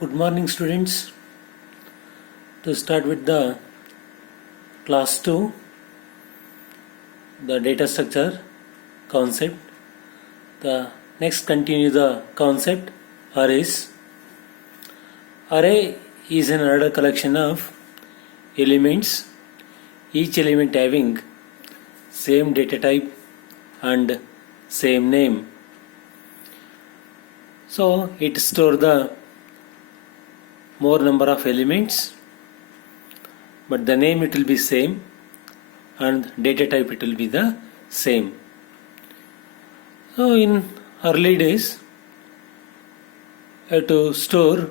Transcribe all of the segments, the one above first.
Good morning, students. To start with the class 2, the data structure concept. The next continue the concept arrays. Array is an ordered collection of elements, each element having same data type and same name. So it stores the more number of elements, but the name it will be same and data type it will be the same. So in early days, I have to store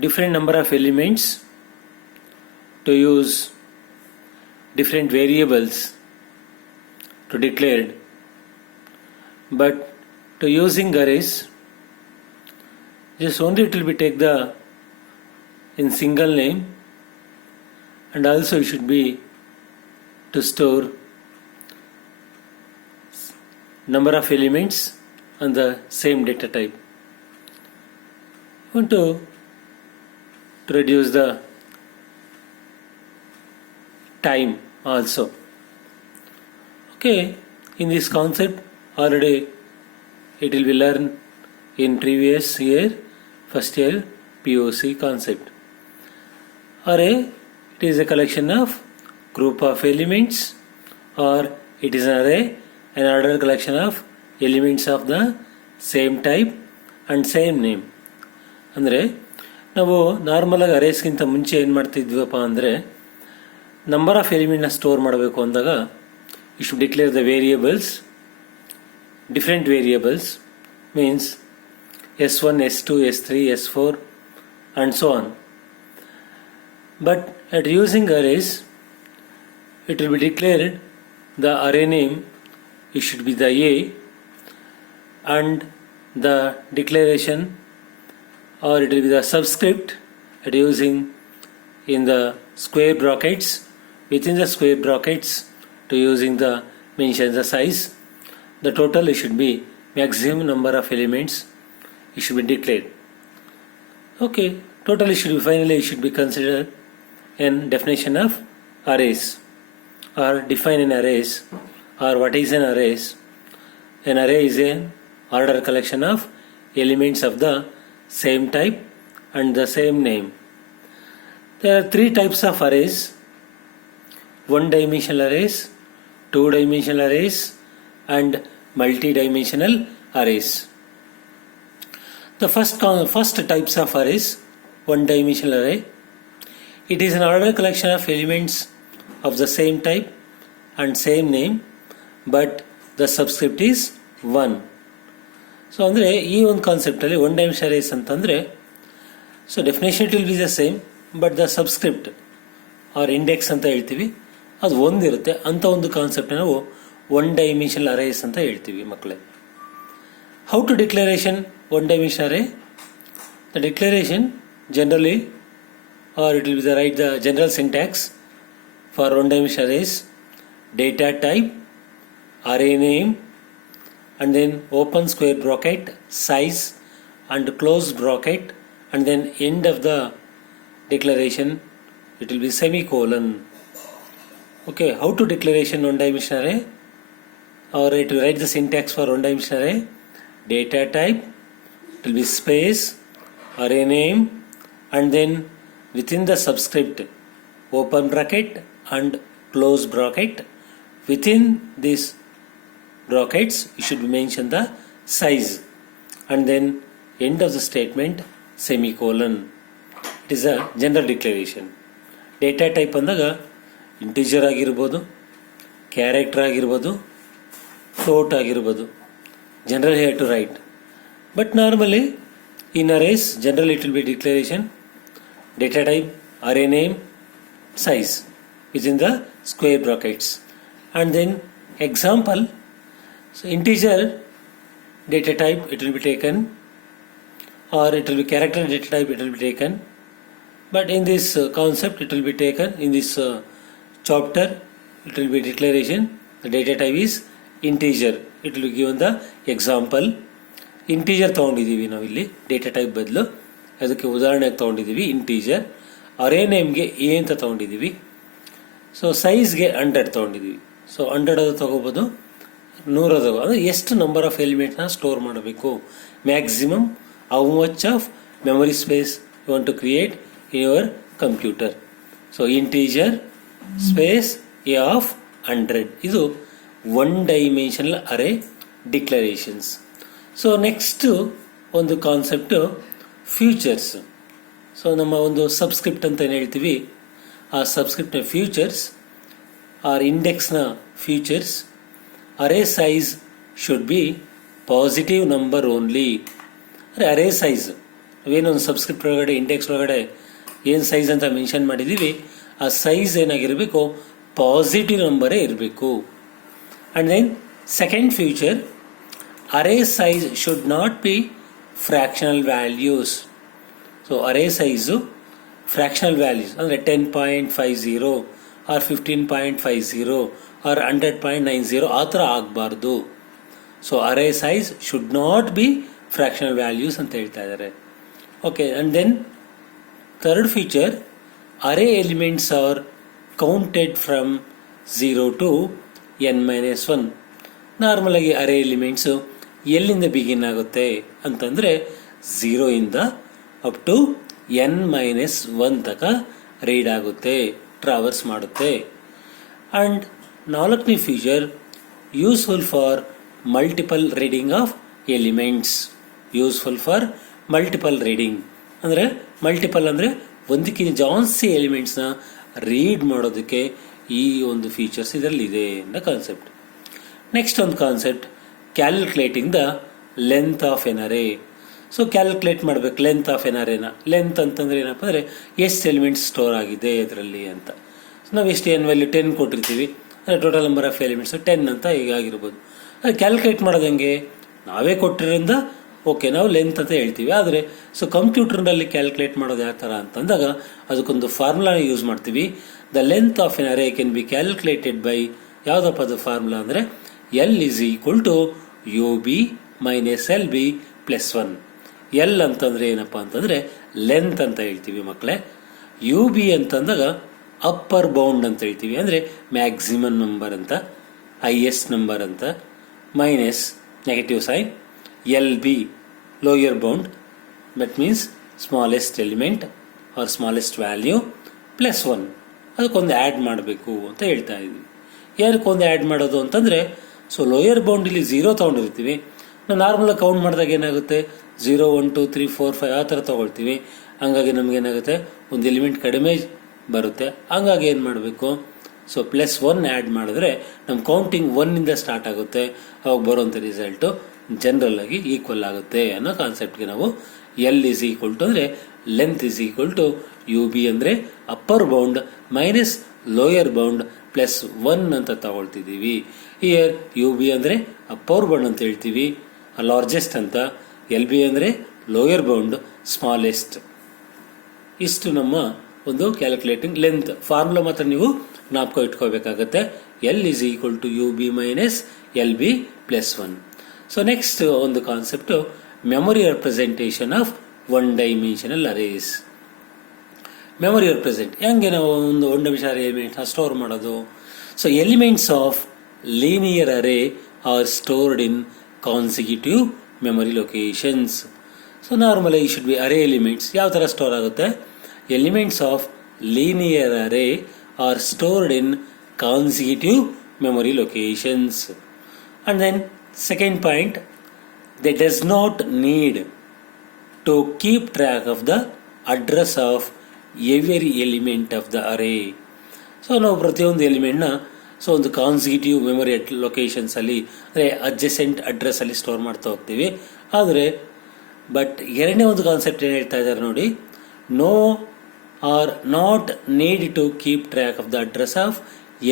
different number of elements to use different variables to declare, but to using arrays, just only it will be take the in single name, and also it should be to store number of elements on the same data type. I want to reduce the time also. Okay, in this concept already it will be learned in previous year, first year POC concept. Array, it is a collection of group of elements, or it is an array, an ordered collection of elements of the same type and same name. ಅಂದರೆ ನಾವು ನಾರ್ಮಲಾಗಿ ಅರೇಸ್ಗಿಂತ ಮುಂಚೆ ಏನು ಮಾಡ್ತಿದ್ವಪ್ಪ ಅಂದರೆ, number of ಎಲಿಮೆಂಟ್ನ store ಮಾಡಬೇಕು ಅಂದಾಗ you should declare the variables, different variables, means S1, S2, S3, S4 and so on. But at using arrays, it will be declared the array name, it should be the A, and the declaration, or it will be the subscript at using in the square brackets, within the square brackets to using the mention the size. The total it should be maximum number of elements it should be declared. Okay, total it should be finally it should be considered in definition of arrays, or define an arrays, or what is an arrays. An array is an ordered collection of elements of the same type and the same name. There are three types of arrays: one-dimensional arrays, two-dimensional arrays, and multi-dimensional arrays. The first types of arrays, one-dimensional array. It is an ordered collection of elements of the same type and same name, but the subscript is 1. So ಅಂದರೆ ಈ ಒಂದು ಕಾನ್ಸೆಪ್ಟಲ್ಲಿ one dimension arrays ಅಂತಂದರೆ, so definition it will be the same, but the subscript or index ಅಂತ ಹೇಳ್ತೀವಿ, ಅದು ಒಂದಿರುತ್ತೆ. ಅಂಥ ಒಂದು ಕಾನ್ಸೆಪ್ಟ್ ನಾವು ಒನ್ ಡೈಮೆನ್ಷನಲ್ ಅರೇಸ್ ಅಂತ ಹೇಳ್ತೀವಿ ಮಕ್ಕಳೇ. How to declaration one dimension array? The declaration generally, or it will be the write the general syntax for one dimensional arrays: data type, array name, and then open square bracket, size, and close bracket, and then end of the declaration it will be semicolon. Okay, how to declaration one dimensional array, or it will write the syntax for one dimensional array: data type, it will be space, array name, and then within the subscript open bracket and close bracket. Within these brackets you should mention the size, and then end of the statement semicolon. It is a general declaration. Data type ಅಂದಾಗ integer ಆಗಿರ್ಬೋದು, character ಆಗಿರ್ಬೋದು, float ಆಗಿರ್ಬೋದು. Generally you have to write, but normally in arrays generally it will be declaration: data type, array name, size within the square brackets, and then example. So integer data type it will be taken, or it will be character data type it will be taken, but in this concept it will be taken in this chapter it will be declaration. The data type is integer. It will be given the example. Integer ತೊಗೊಂಡಿದ್ದೀವಿ ನಾವಿಲ್ಲಿ data type ಬದಲು. ಅದಕ್ಕೆ ಉದಾಹರಣೆಗೆ ತೊಗೊಂಡಿದ್ದೀವಿ integer. Array ನೇಮ್ಗೆ A ಅಂತ ತೊಗೊಂಡಿದ್ದೀವಿ. So ಸೈಜ್ಗೆ 100 ತೊಗೊಂಡಿದ್ದೀವಿ. So 100 ಅದು ತೊಗೋಬೋದು, 100 ತಗೋ. ಅಂದರೆ ಎಷ್ಟು ನಂಬರ್ ಆಫ್ ಎಲಿಮೆಂಟ್ನ ಸ್ಟೋರ್ ಮಾಡಬೇಕು, maximum how much of memory space you want to create in your computer. So integer space a of 100 ಇದು one dimensional array declarations. So next ಒಂದು ಕಾನ್ಸೆಪ್ಟು ಫ್ಯೂಚರ್ಸ್. ಸೊ ನಮ್ಮ ಒಂದು ಸಬ್ಸ್ಕ್ರಿಪ್ಟ್ ಅಂತ ಏನು ಹೇಳ್ತೀವಿ, ಆ ಸಬ್ಸ್ಕ್ರಿಪ್ಟ್ನ ಫ್ಯೂಚರ್ಸ್ ಆರ್ ಇಂಡೆಕ್ಸ್ನ features. Array size should be positive number only. ಅಂದರೆ ಅರೇ ಸೈಜ್ ನಾವೇನೊಂದು ಸಬ್ಸ್ಕ್ರಿಪ್ಟ್ ಒಳಗಡೆ ಇಂಡೆಕ್ಸ್ ಒಳಗಡೆ ಏನು ಸೈಜ್ ಅಂತ ಮೆನ್ಷನ್ ಮಾಡಿದ್ದೀವಿ, ಆ ಸೈಜ್ ಏನಾಗಿರಬೇಕು, ಪಾಸಿಟಿವ್ ನಂಬರೇ ಇರಬೇಕು. And then second future, array size should not be fractional values. So array size fractional values ಅಂದರೆ 10.50 ಆರ್ 15.50 ಆರ್ 100.90 ಆ ಥರ ಆಗಬಾರ್ದು. So array size should not be fractional values ಅಂತ ಹೇಳ್ತಾ ಇದ್ದಾರೆ. Okay, and then third feature, array elements are counted from 0 to n-1. ನಾರ್ಮಲಾಗಿ ಅರೇ elements ಎಲ್ಲಿಂದ begin ಆಗುತ್ತೆ ಅಂತಂದರೆ 0 ಇಂದ ಅಪ್ ಟು n-1 ತನಕ ರೀಡ್ ಆಗುತ್ತೆ, ಟ್ರಾವರ್ಸ್ ಮಾಡುತ್ತೆ. ಆ್ಯಂಡ್ ನಾಲ್ಕನೇ feature, useful for multiple reading of elements. Useful for multiple reading ಅಂದರೆ ಮಲ್ಟಿಪಲ್ ಅಂದರೆ ಒಂದಕ್ಕಿಂತ ಜಾಸ್ತಿ ಎಲಿಮೆಂಟ್ಸ್ನ ರೀಡ್ ಮಾಡೋದಕ್ಕೆ ಈ ಒಂದು ಫೀಚರ್ಸ್ ಇದರಲ್ಲಿದೆ ಅನ್ನೋ ಕಾನ್ಸೆಪ್ಟ್. ನೆಕ್ಸ್ಟ್ ಒಂದು concept, calculating the length of an array. So calculate ಮಾಡಬೇಕು ಲೆಂತ್ ಆಫ್ ಎನ್ ಅರೇನ. ಲೆಂತ್ ಅಂತಂದರೆ ಏನಪ್ಪ ಅಂದರೆ ಎಷ್ಟು ಎಲಿಮೆಂಟ್ಸ್ ಸ್ಟೋರ್ ಆಗಿದೆ ಇದರಲ್ಲಿ ಅಂತ. ಸೊ ನಾವು ಎಷ್ಟು ಎನ್ ವ್ಯಾಲ್ಯೂ 10 ಕೊಟ್ಟಿರ್ತೀವಿ, ಅಂದರೆ ಟೋಟಲ್ ನಂಬರ್ ಆಫ್ ಎಲಿಮೆಂಟ್ಸ್ 10 ಅಂತ ಈಗ ಆಗಿರ್ಬೋದು. ಅದು ಕ್ಯಾಲ್ಕುಲೇಟ್ ಮಾಡೋದು ಹೆಂಗೆ, ನಾವೇ ಕೊಟ್ಟಿರೋದ್ರಿಂದ ಓಕೆ ನಾವು ಲೆಂತ್ ಅಂತ ಹೇಳ್ತೀವಿ. ಆದರೆ ಸೊ ಕಂಪ್ಯೂಟರ್ನಲ್ಲಿ ಕ್ಯಾಲ್ಕುಲೇಟ್ ಮಾಡೋದು ಯಾವ ಥರ ಅಂತಂದಾಗ ಅದಕ್ಕೊಂದು ಫಾರ್ಮುಲಾನ ಯೂಸ್ ಮಾಡ್ತೀವಿ. The length of an array can be calculated by, ಯಾವುದಪ್ಪ ಅದು ಫಾರ್ಮುಲಾ ಅಂದರೆ L is equal to UB minus LB plus 1. L ಅಂತಂದರೆ ಏನಪ್ಪ ಅಂತಂದರೆ ಲೆಂತ್ ಅಂತ ಹೇಳ್ತೀವಿ ಮಕ್ಕಳೇ. ಯು ಬಿ ಅಂತಂದಾಗ ಅಪ್ಪರ್ ಬೌಂಡ್ ಅಂತ ಹೇಳ್ತೀವಿ, ಅಂದರೆ ಮ್ಯಾಕ್ಸಿಮಮ್ ನಂಬರ್ ಅಂತ, ಹೈಯೆಸ್ಟ್ ನಂಬರ್ ಅಂತ, minus negative sign. L B lower bound, that means smallest element or smallest value plus 1. ಅದಕ್ಕೊಂದು ಆ್ಯಡ್ ಮಾಡಬೇಕು ಅಂತ ಹೇಳ್ತಾ ಇದ್ವಿ. ಏನಕ್ಕೊಂದು ಆ್ಯಡ್ ಮಾಡೋದು ಅಂತಂದರೆ, ಸೊ ಲೋಯರ್ ಬೌಂಡಲ್ಲಿ 0 ತೊಗೊಂಡಿರ್ತೀವಿ, ನಾವು ನಾರ್ಮಲಾಗಿ ಕೌಂಟ್ ಮಾಡಿದಾಗ ಏನಾಗುತ್ತೆ 0 1 2 3 4 5 ಆ ಥರ ತೊಗೊಳ್ತೀವಿ. ಹಂಗಾಗಿ ನಮಗೇನಾಗುತ್ತೆ ಒಂದು ಎಲಿಮೆಂಟ್ ಕಡಿಮೆ ಬರುತ್ತೆ. ಹಂಗಾಗಿ ಏನು ಮಾಡಬೇಕು, ಸೊ ಪ್ಲಸ್ 1 ಆ್ಯಡ್ ಮಾಡಿದ್ರೆ ನಮ್ಮ ಕೌಂಟಿಂಗ್ 1 ಸ್ಟಾರ್ಟ್ ಆಗುತ್ತೆ. ಅವಾಗ ಬರೋಂಥ ರಿಸಲ್ಟು ಜನರಲ್ ಆಗಿ ಈಕ್ವಲ್ ಆಗುತ್ತೆ ಅನ್ನೋ ಕಾನ್ಸೆಪ್ಟ್ಗೆ ನಾವು ಎಲ್ ಇಸ್ ಈಕ್ವಲ್ ಟು ಅಂದರೆ length is equal to U B ಅಂದರೆ upper bound minus lower bound plus 1 ಅಂತ ತಗೊಳ್ತಿದ್ದೀವಿ. ಇಯರ್ ಯು ಬಿ ಅಂದರೆ ಅಪ್ಪರ್ ಬೌಂಡ್ ಅಂತ ಹೇಳ್ತೀವಿ, ಲಾರ್ಜೆಸ್ಟ್ ಅಂತ. ಎಲ್ ಬಿ ಅಂದರೆ ಲೋಯರ್ ಬೌಂಡ್ ಸ್ಮಾಲೆಸ್ಟ್. ಇಷ್ಟು ನಮ್ಮ ಒಂದು ಕ್ಯಾಲ್ಕುಲೇಟಿಂಗ್ ಲೆಂತ್ ಫಾರ್ಮುಲಾ. ಮಾತ್ರ ನೀವು ಜ್ಞಾಪಕ ಇಟ್ಕೋಬೇಕಾಗತ್ತೆ. L is equal to U B minus L B plus 1. So next ಒಂದು concept memory representation of one dimensional arrays. Memory represent ಹೆಂಗೆ ನಾವು ಒಂದು ಒನ್ ಡೈಮೆನ್ಷನಲ್ ಎಲಿಮೆಂಟ್ನ ಸ್ಟೋರ್ ಮಾಡೋದು. So elements of linear array are stored in consecutive memory locations. So normally ಈ should be array elements ಯಾವ ಥರ store ಆಗುತ್ತೆ, elements of linear array are stored in consecutive memory locations. And then second point, they does not need to keep track of the address of every element of the array. So ನಾವು ಪ್ರತಿಯೊಂದು ಎಲಿಮೆಂಟ್ನ so ಒಂದು consecutive memory ಲೊಕೇಶನ್ಸಲ್ಲಿ ಅಂದರೆ adjacent ಅಡ್ರೆಸ್ಸಲ್ಲಿ store ಮಾಡ್ತಾ ಹೋಗ್ತೀವಿ. ಆದರೆ but ಎರಡನೇ ಒಂದು ಕಾನ್ಸೆಪ್ಟ್ ಏನು ಹೇಳ್ತಾ ಇದ್ದಾರೆ ನೋಡಿ, no are not need to keep track of the address of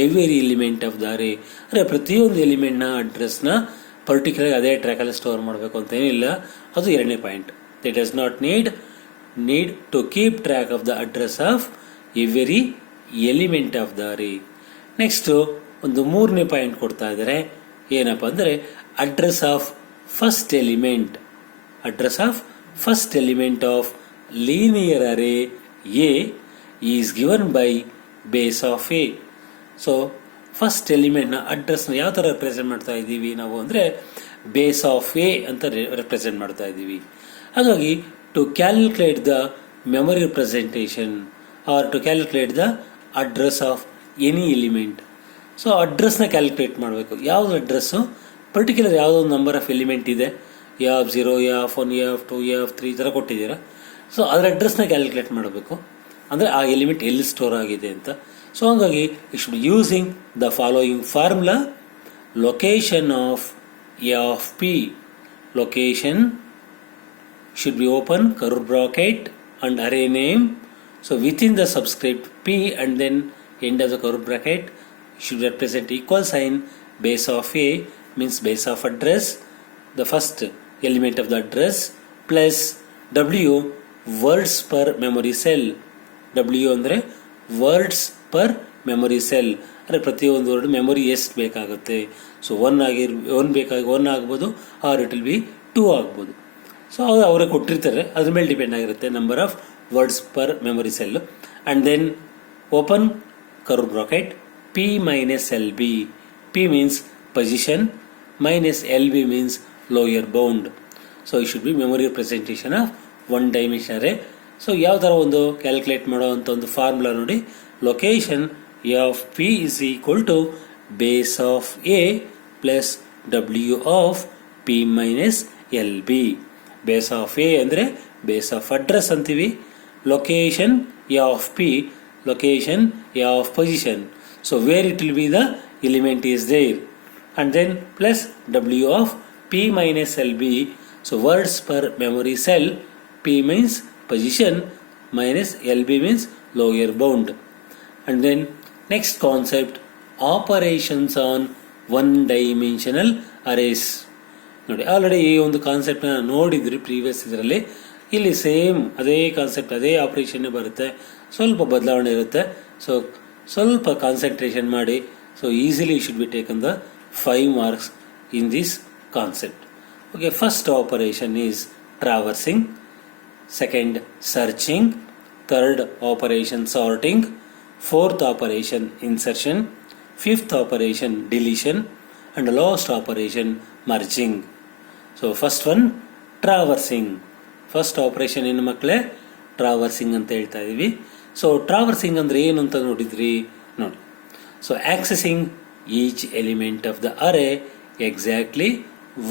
every element of the array. ಅಂದರೆ ಪ್ರತಿಯೊಂದು ಎಲಿಮೆಂಟ್ನ ಅಡ್ರೆಸ್ನ ಪರ್ಟಿಕ್ಯುಲರ್ ಅದೇ ಟ್ರ್ಯಾಕಲ್ಲಿ ಸ್ಟೋರ್ ಮಾಡಬೇಕು ಅಂತ ಏನಿಲ್ಲ. ಅದು ಎರಡನೇ point. They does not need to keep track of the address of every element of the array. Next ಒಂದು ಮೂರನೇ ಪಾಯಿಂಟ್ ಕೊಡ್ತಾ ಇದ್ದಾರೆ, ಏನಪ್ಪ ಅಂದರೆ address of first element address of first element of linear array A is given by base of A. So first ಎಲಿಮೆಂಟ್ನ ಅಡ್ರೆಸ್ನ ಯಾವ ಥರ ರೆಪ್ರೆಸೆಂಟ್ ಮಾಡ್ತಾ ಇದ್ದೀವಿ ನಾವು ಅಂದರೆ ಬೇಸ್ ಆಫ್ ಎ ಅಂತ ರೆಪ್ರೆಸೆಂಟ್ ಮಾಡ್ತಾ ಇದ್ದೀವಿ. ಹಾಗಾಗಿ to calculate the memory representation or to calculate the address of any element, so ಅಡ್ರೆಸ್ನ ಕ್ಯಾಲ್ಕುಲೇಟ್ ಮಾಡಬೇಕು. ಯಾವುದು ಅಡ್ರೆಸ್ಸು ಪರ್ಟಿಕ್ಯುಲರ್ ಯಾವುದೋ ಒಂದು ನಂಬರ್ ಆಫ್ ಎಲಿಮೆಂಟ್ ಇದೆ, F0, F1, F2, F3 ಈ ಥರ ಕೊಟ್ಟಿದ್ದೀರಾ. ಸೊ ಅದರ ಅಡ್ರೆಸ್ನ ಕ್ಯಾಲ್ಕುಲೇಟ್ ಮಾಡಬೇಕು, ಅಂದರೆ ಆ ಎಲಿಮೆಂಟ್ ಎಲ್ಲಿ ಸ್ಟೋರ್ ಆಗಿದೆ ಅಂತ. ಸೊ ಹಾಗಾಗಿ you should using the following formula. Location of A of P, location should be open curly bracket and array name. So within the subscript p and then end of the curly bracket should represent equal sign base of a means base of address, the first element of the address, plus w words per memory cell. W ಅಂದರೆ words per memory cell, ಅಂದರೆ ಪ್ರತಿಯೊಂದು word memory ಎಷ್ಟು ಬೇಕಾಗುತ್ತೆ. So one ಆಗ್ಬೋದು R it will B 2 ಆಗ್ಬೋದು. So ಅದು ಅವರೇ ಕೊಟ್ಟಿರ್ತಾರೆ, ಅದ್ರ ಮೇಲೆ ಡಿಪೆಂಡ್ ಆಗಿರುತ್ತೆ number of words per memory cell. And then open curve bracket P minus L B. P means position, minus L B means lower bound. So it should be memory representation of one dimension array. So ಯಾವ ಥರ ಒಂದು calculate ಮಾಡೋ ಅಂಥ ಒಂದು formula ನೋಡಿ. Location A of P is equal to base of A plus W of P minus L B. Base of A ಅಂದರೆ base of address ಅಂತೀವಿ. Location A of P, location A of position. So where it will be the element is there. And then plus W of P minus L B. So words per memory cell. P means position, minus L B means lower bound. And then next concept operations on one dimensional arrays. ನೋಡಿ, already ಈ ಒಂದು ಕಾನ್ಸೆಪ್ಟ್ನ ನೋಡಿದ್ರಿ previous ಇದರಲ್ಲಿ. ಇಲ್ಲಿ same ಅದೇ concept, ಅದೇ ಆಪರೇಷನ್ನೇ ಬರುತ್ತೆ, ಸ್ವಲ್ಪ ಬದಲಾವಣೆ ಇರುತ್ತೆ. ಸೊ ಸ್ವಲ್ಪ ಕಾನ್ಸಂಟ್ರೇಷನ್ ಮಾಡಿ. So easily should be taken the 5 marks in this concept. Okay, first operation is traversing, second searching, third operation sorting, fourth operation insertion, fifth operation deletion, and last operation merging. So first one traversing. First operation ಏನು ಮಕ್ಕಳೇ? Traversing ಅಂತ ಹೇಳ್ತಾ ಇದ್ದೀವಿ. So traversing ಅಂದರೆ ಏನು ಅಂತ ನೋಡಿದ್ರಿ ನೋಡಿ. So accessing each element of the array exactly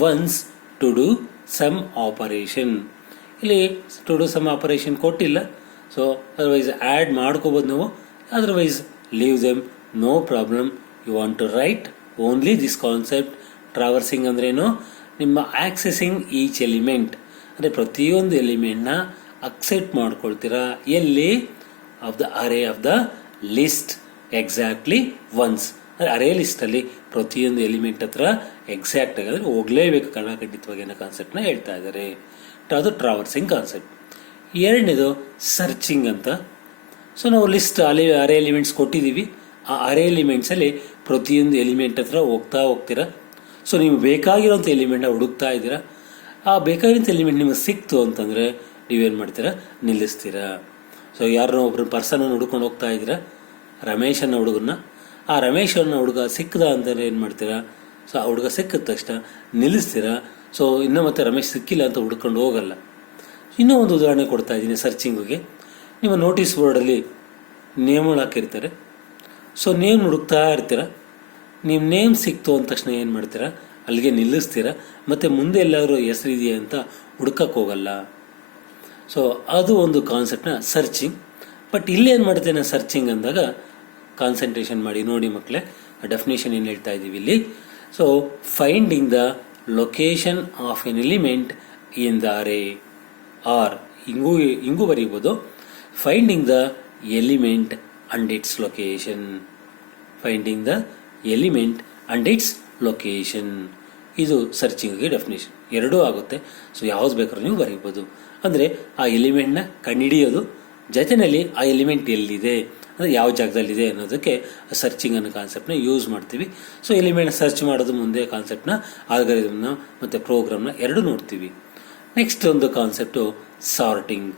once to do some operation. ಇಲ್ಲಿ ಟು ಡೂ ಸಮ್ ಆಪರೇಷನ್ ಕೊಟ್ಟಿಲ್ಲ. ಸೊ ಅದರ್ವೈಸ್ ಆ್ಯಡ್ ಮಾಡ್ಕೋಬೋದು ನೀವು, otherwise leave them, no problem. You want to write only this concept. Traversing ಅಂದ್ರೇನು? ನಿಮ್ಮ accessing each element ಅಂದರೆ ಪ್ರತಿಯೊಂದು ಎಲಿಮೆಂಟ್ನ accept ಮಾಡ್ಕೊಳ್ತೀರಾ. ಎಲ್ಲಿ? Of the array of the list exactly once. ಅಂದರೆ ಅರೇ ಲಿಸ್ಟಲ್ಲಿ ಪ್ರತಿಯೊಂದು ಎಲಿಮೆಂಟ್ ಹತ್ರ ಎಕ್ಸಾಕ್ಟ್ ಆಗಿ ಅಂದರೆ ಹೋಗಲೇಬೇಕು ಖಂಡಿತವಾಗಿ ಅನ್ನೋ ಕಾನ್ಸೆಪ್ಟ್ನ ಹೇಳ್ತಾ ಇದ್ದಾರೆ. ಅದು ಟ್ರಾವರ್ಸಿಂಗ್ ಕಾನ್ಸೆಪ್ಟ್. ಎರಡನೇದು ಸರ್ಚಿಂಗ್ ಅಂತ. ಸೊ ನಾವು ಲಿಸ್ಟ್ ಅರೇ ಎಲಿಮೆಂಟ್ಸ್ ಕೊಟ್ಟಿದ್ದೀವಿ. ಆ ಅರೇ ಎಲಿಮೆಂಟ್ಸಲ್ಲಿ ಪ್ರತಿಯೊಂದು ಎಲಿಮೆಂಟ್ ಹತ್ರ ಹೋಗ್ತೀರಾ. ಸೊ ನೀವು ಬೇಕಾಗಿರೋಂಥ ಎಲಿಮೆಂಟ್ನ ಹುಡುಕ್ತಾ ಇದ್ದೀರಾ. ಆ ಬೇಕಾಗಿರೋಂಥ ಎಲಿಮೆಂಟ್ ನಿಮಗೆ ಸಿಕ್ತು ಅಂತಂದರೆ ನೀವೇನು ಮಾಡ್ತೀರಾ? ನಿಲ್ಲಿಸ್ತೀರಾ. ಸೊ ಯಾರನ್ನೋ ಒಬ್ಬರು ಪರ್ಸನನ್ನು ಹುಡ್ಕೊಂಡು ಹೋಗ್ತಾ ಇದ್ದೀರಾ, ರಮೇಶ್ ಅನ್ನೋ ಹುಡುಗನ್ನ. ಆ ರಮೇಶ್ ಅನ್ನೋ ಹುಡುಗ ಸಿಕ್ಕದ ಅಂತಂದರೆ ಏನು ಮಾಡ್ತೀರಾ? ಸೊ ಆ ಹುಡುಗ ಸಿಕ್ಕಿದ ತಕ್ಷಣ ನಿಲ್ಲಿಸ್ತೀರಾ. ಸೊ ಇನ್ನೂ ಮತ್ತೆ ರಮೇಶ್ ಸಿಕ್ಕಿಲ್ಲ ಅಂತ ಹುಡ್ಕೊಂಡು ಹೋಗಲ್ಲ. ಇನ್ನೂ ಒಂದು ಉದಾಹರಣೆ ಕೊಡ್ತಾ ಇದ್ದೀನಿ ಸರ್ಚಿಂಗಿಗೆ. ನಿಮ್ಮ ನೋಟಿಸ್ ಬೋರ್ಡಲ್ಲಿ ನೇಮ್ಗಳು ಹಾಕಿರ್ತಾರೆ. ಸೊ ನೇಮ್ ಹುಡುಕ್ತಾ ಇರ್ತೀರ. ನಿಮ್ಮ ನೇಮ್ ಸಿಕ್ತು ಅಂದ ತಕ್ಷಣ ಏನು ಮಾಡ್ತೀರಾ? ಅಲ್ಲಿಗೆ ನಿಲ್ಲಿಸ್ತೀರಾ. ಮತ್ತು ಮುಂದೆ ಎಲ್ಲಾದರೂ ಹೆಸರಿದೆಯಾ ಅಂತ ಹುಡ್ಕಕ್ಕೆ ಹೋಗಲ್ಲ. ಸೊ ಅದು ಒಂದು ಕಾನ್ಸೆಪ್ಟ್ನ ಸರ್ಚಿಂಗ್. ಬಟ್ ಇಲ್ಲೇನು ಮಾಡ್ತೇನೆ ಸರ್ಚಿಂಗ್ ಅಂದಾಗ ಕಾನ್ಸಂಟ್ರೇಷನ್ ಮಾಡಿ ನೋಡಿ ಮಕ್ಕಳೇ, ಡೆಫಿನೇಷನ್ ಏನು ಹೇಳ್ತಾ ಇದ್ದೀವಿ ಇಲ್ಲಿ. So finding the location of an element in the array, or ಹಿಂಗೂ ಬರೀಬೋದು. Finding the element and its location. Finding the element and its location, ಇದು ಸರ್ಚಿಂಗ್ಗೆ ಡೆಫಿನೇಷನ್. ಎರಡೂ ಆಗುತ್ತೆ. ಸೊ ಯಾವ್ದು ಬೇಕಾದ್ರೂ ನೀವು ಬರೀಬೋದು. ಅಂದರೆ ಆ ಎಲಿಮೆಂಟ್ನ ಕಂಡುಹಿಡಿಯೋದು, ಜೊತೆಯಲ್ಲಿ ಆ ಎಲಿಮೆಂಟ್ ಎಲ್ಲಿದೆ ಅಂದರೆ ಯಾವ ಜಾಗದಲ್ಲಿದೆ ಅನ್ನೋದಕ್ಕೆ ಸರ್ಚಿಂಗ್ ಅನ್ನೋ ಕಾನ್ಸೆಪ್ಟ್ನ ಯೂಸ್ ಮಾಡ್ತೀವಿ. ಸೊ ಎಲಿಮೆಂಟ್ ಸರ್ಚ್ ಮಾಡೋದು ಮುಂದೆ ಕಾನ್ಸೆಪ್ಟ್ನ, ಆಲ್ಗರಿದಮ್ನ ಮತ್ತು ಪ್ರೋಗ್ರಾಮ್ನ ಎರಡೂ ನೋಡ್ತೀವಿ. ನೆಕ್ಸ್ಟ್ ಒಂದು ಕಾನ್ಸೆಪ್ಟು ಸಾರ್ಟಿಂಗ್.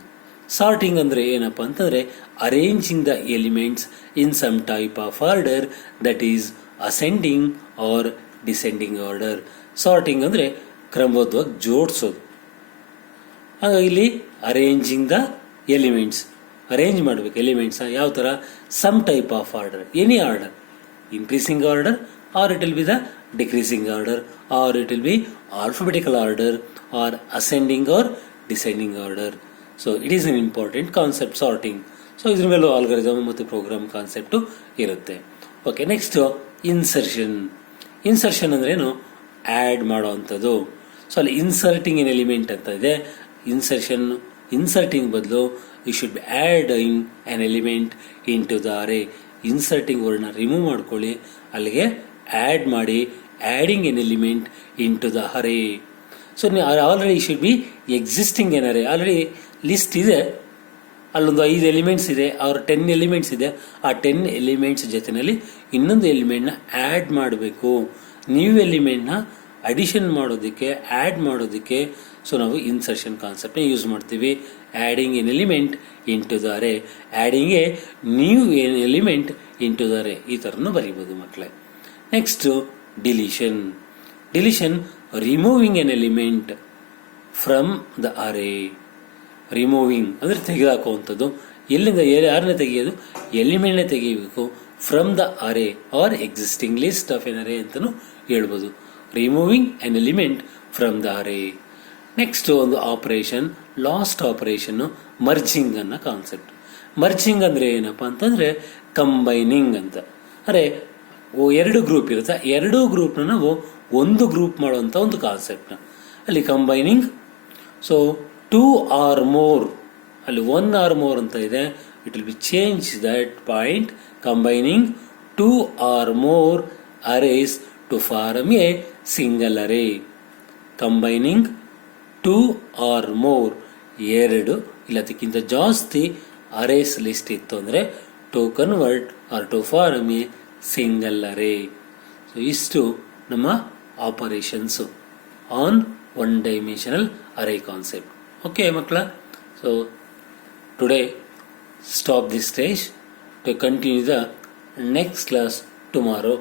ಸಾರ್ಟಿಂಗ್ ಅಂದರೆ ಏನಪ್ಪ ಅಂತಂದರೆ arranging the elements in some type of order that is ascending or descending order. Sorting ಅಂದರೆ ಕ್ರಮಬದ್ಧವಾಗಿ ಜೋಡಿಸೋದು. ಹಾಗಾಗಿ ಇಲ್ಲಿ ಅರೇಂಜಿಂಗ್ ದ ಎಲಿಮೆಂಟ್ಸ್, ಅರೇಂಜ್ ಮಾಡಬೇಕು ಎಲಿಮೆಂಟ್ಸ್ನ ಯಾವ ಥರ, some type of order, any order, increasing order or it will be the decreasing order or it will be alphabetical order or ascending or descending order. So it is an important concept sorting. So ಇದ್ರ ಮೇಲೂ algorithm ಮತ್ತು program concept ಇರುತ್ತೆ. Okay, next insertion. Insertion ಅಂದ್ರೇನು, add ಮಾಡೋ ಅಂಥದ್ದು. So ಅಲ್ಲಿ inserting N element ಅಂತ ಇದೆ. ಇನ್ಸರ್ಟಿಂಗ್ ಬದಲು you should be adding an element into the array. Inserting ವರ್ಡ್ನ ರಿಮೂವ್ ಮಾಡ್ಕೊಳ್ಳಿ, ಅಲ್ಲಿಗೆ ಆ್ಯಡ್ ಮಾಡಿ, adding an element into the array. So ನೀವು already should be existing an array. Already list ಇದೆ, ಅಲ್ಲೊಂದು 5 ಎಲಿಮೆಂಟ್ಸ್ ಇದೆ, ಅವ್ರ 10 ಎಲಿಮೆಂಟ್ಸ್ ಇದೆ. ಆ 10 ಎಲಿಮೆಂಟ್ಸ್ ಜೊತೆಯಲ್ಲಿ ಇನ್ನೊಂದು ಎಲಿಮೆಂಟ್ನ ಆ್ಯಡ್ ಮಾಡಬೇಕು. ನ್ಯೂ ಎಲಿಮೆಂಟ್ನ ಅಡಿಷನ್ ಮಾಡೋದಕ್ಕೆ, ಆ್ಯಡ್ ಮಾಡೋದಕ್ಕೆ ಸೊ ನಾವು ಇನ್ಸರ್ಷನ್ ಕಾನ್ಸೆಪ್ಟ್ನ ಯೂಸ್ ಮಾಡ್ತೀವಿ. Adding an element into the array, adding a new element into the array, ಈ ಥರನೂ ಬರೀಬೋದು ಮಕ್ಕಳೇ. Next deletion. Deletion removing an element from the array. Removing ಅಂದರೆ ತೆಗೆದುಹಾಕುವಂಥದ್ದು. ಎಲ್ಲಿಂದ ಯಾರನ್ನ ತೆಗೆಯೋದು, ಎಲಿಮೆಂಟ್ನೇ ತೆಗೆಯಬೇಕು. From the array or existing list of an array ಅಂತಲೂ ಹೇಳ್ಬೋದು. Removing an element from the array. Next ಒಂದು ಆಪರೇಷನ್, ಲಾಸ್ಟ್ ಆಪರೇಷನ್ನು ಮರ್ಜಿಂಗ್ ಅನ್ನೋ ಕಾನ್ಸೆಪ್ಟ್. ಮರ್ಜಿಂಗ್ ಅಂದರೆ ಏನಪ್ಪ ಅಂತಂದರೆ ಕಂಬೈನಿಂಗ್ ಅಂತ. ಅಂದರೆ 2 ಗ್ರೂಪ್ ಇರುತ್ತೆ, 2 ಗ್ರೂಪ್ನ ನಾವು ಒಂದು ಗ್ರೂಪ್ ಮಾಡುವಂಥ ಒಂದು ಕಾನ್ಸೆಪ್ಟ್ನ ಅಲ್ಲಿ ಕಂಬೈನಿಂಗ್. ಸೊ 2 or more, ಅಲ್ಲಿ 1 or more ಅಂತ ಇದೆ. It will be change that point, combining 2 or more arrays to form a single array. Combining 2 or more, 2 ಇಲ್ಲದಕ್ಕಿಂತ ಜಾಸ್ತಿ ಅರೇಸ್ ಲಿಸ್ಟ್ ಇತ್ತು ಅಂದರೆ to convert or to form a single array. So ಇಷ್ಟು ನಮ್ಮ operations on one dimensional array concept. Okay ಮಕ್ಕಳ, so today stop this stage to continue the next class tomorrow.